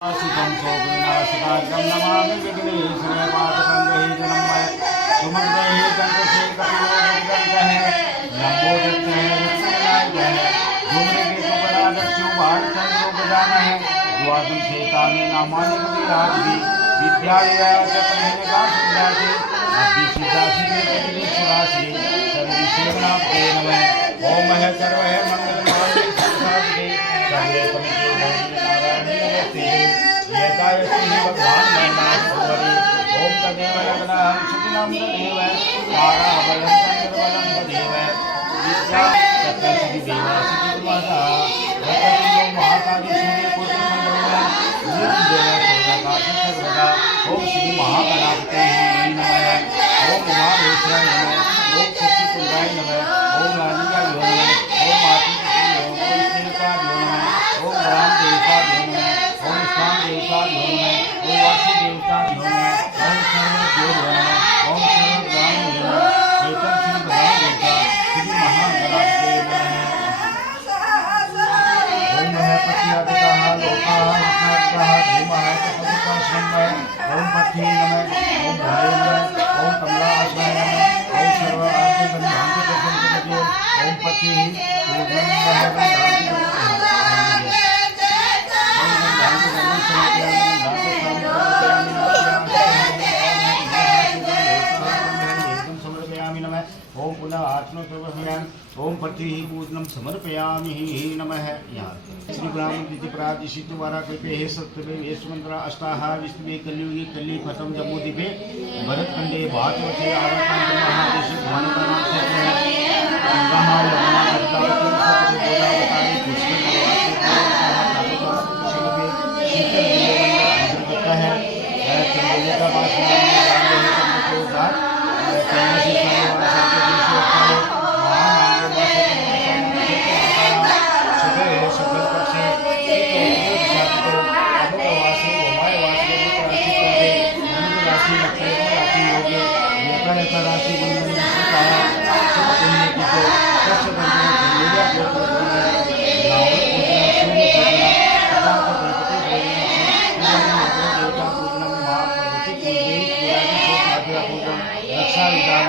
शिखं शोकविनाशकाग्रं नमामि विघ्नेश्वरपादसंग्रहीतनमय सुमग्रहीतङ्कशेखरयोगग्रन्थः लम्बोदत्तः विष्णुविनायकः धूम्रकेतुपरादक्षो बालचन्द्रो गजानः द्वादं शैतानि नामानि कविराजि विद्यालया च प्रेणकासुराजे अभिषिताश्री सर्वसेवनाप्ते नमः ओम सर्वः मङ्गलमाङ्गल्ये शिवसाधिके सर्वे कमिते नारायणे एकाय श्री भगवान महिमाश्वरी ओम तदेव लग्नाहं सुखिनं तदेव ताराबलं चन्द्रबलं तदेव विद्या सप्तश्री देवा श्रीमाता भगवती महाकाली सूर्यकोटि संभवा निर्देव सर्वकाशि सर्वदा ओम श्री महागणाधिपते नमः ओम उमामहेश्वराय नमः ओम शक्तिपुंजाय नमः ओम नालिकाय नमः ओम मातृकाय नमः ओम स्नेहकाय नमः ओम रामदेवताय नमः ओम स्वाम देवताय नमः ओम वासुदेवताय नमः ओम सर्वदेव नमः ओम सर्वग्राम नमः एतं श्री भगवान देवता श्री महागणाधिपते नमः ओम पतियादिताः लोकाः विष्णादिताः धूमः तपस्काश्रमः ओम पति नमः ओम भाय नमः ओम कमलासनाय नमः ओम सर्व आदि बंधांति प्रसन्नते ओम पति पूर्णं बंधांति ओम पुनः आत्म प्रवहयामि ओम पति पूजनम समर्पयामि नमः। श्री ब्राह्मण दिति प्रादिशित वारा कृपे हे सत्य वेश मंत्र अष्टाह विष्णु कलियुगी कली खत्म जम्मूदीपे भरत खंडे भागवते आराकांत महादेश भानुका नाम क्षेत्र है गंगा यमुना गंगावती सरस्वती गोदावरी कृष्ण अंतर्गत है चंद्रमा का वासना रक्षा विधान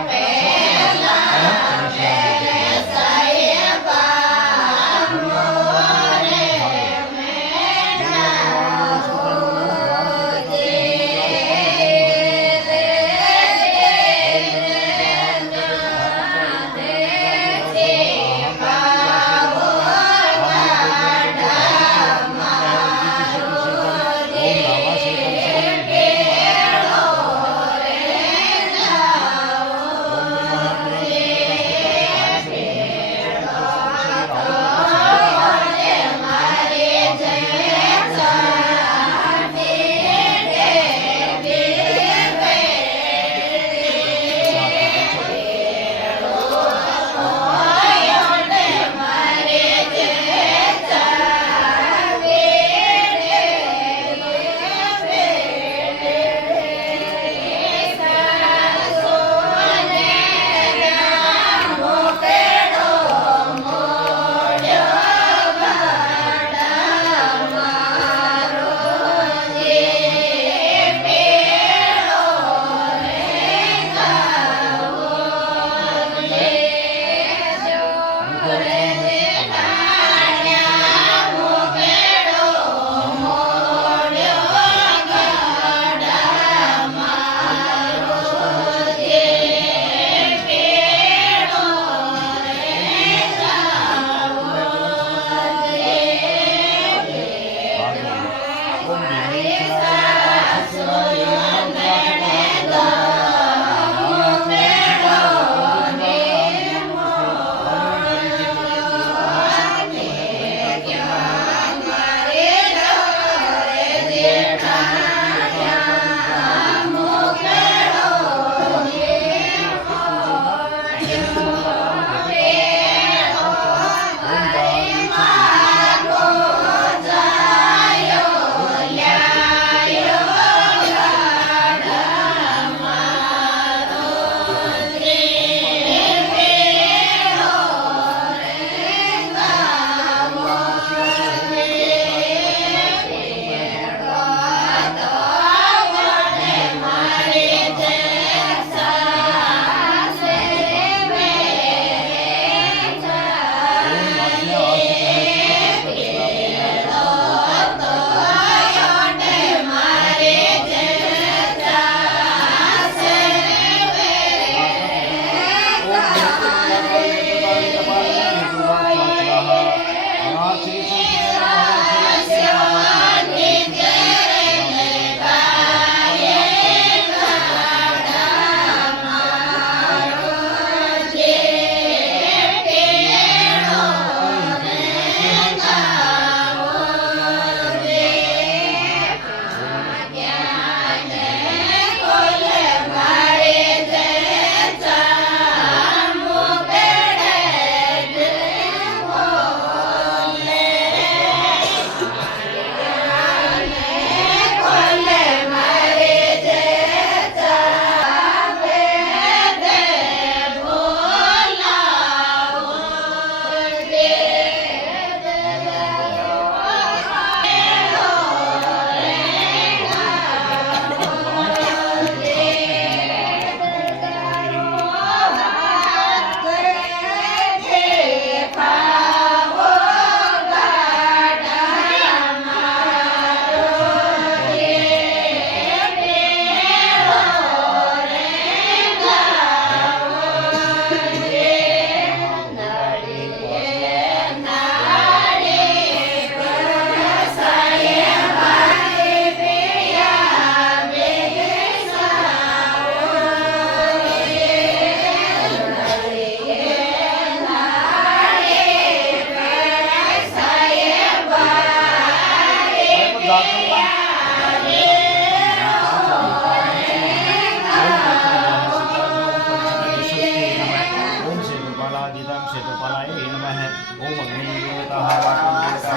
ओम अग्निदेवता वासुदेवता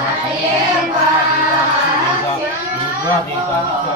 रुद्रादेवता